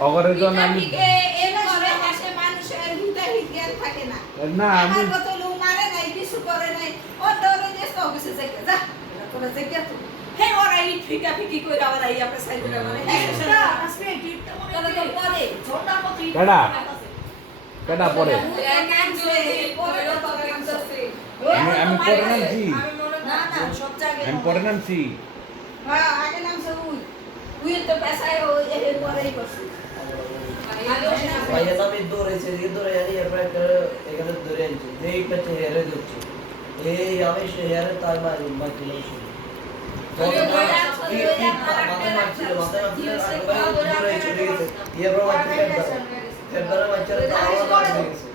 অগরের জন্য আমি না আমি কেডা কেডা পরে আমি পরে নামছি আমি পরে নামছি ভাইয়া আমি দৌড়েছে এদিকে দৌড়ে জানি এরপর একটা এখানে দৌড়ে আনছি এই পেছে হেরে দিচ্ছে এই আমি সে হেরে তার মারি বাকি লোক শুনি মাথায় মারছিল দৌড়ে চলে গেছে এরপর মারছিল এরপর মারছিল আওয়াজ হয়ে গেছে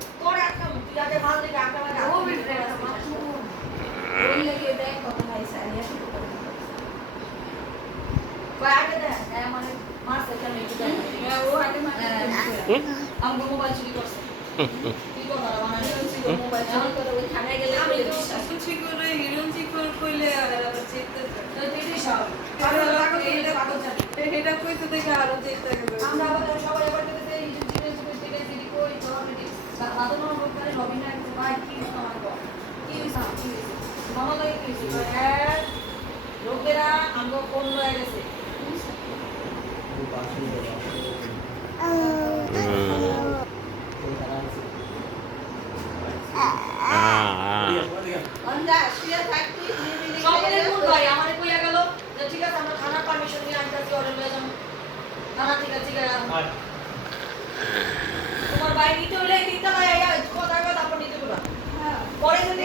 আমগো মোবাইল চুরি করছে কি কথা মানে মোবাইল চুরি করে ওই থানায় গেলে আমি তো চুরি করে হিরোইন চুরি করে কইলে আর আবার চেকতে তো দিদি সব আর লাগো এটা পাগল জানি এটা কইতে দেখে আরো চেকতে গেল আমরা আবার সবাই আবার দিতে এই জিনিস জিনিস কই তো দিদি বাবা তো মনে করে রবিনা একটা ভাই কি আমার গো কি মামা লাগে কি লোকেরা আমগো ফোন লয়ে গেছে ঠিক আছে আমরা থানার পারমিশন নিয়ে আনতেছি অর্ডার লয়ে যাবো থানা ঠিক আছে তোমার বাইক নিতে হলে দিতে হয় কথা কথা আপনি নিতে বলা পরে যদি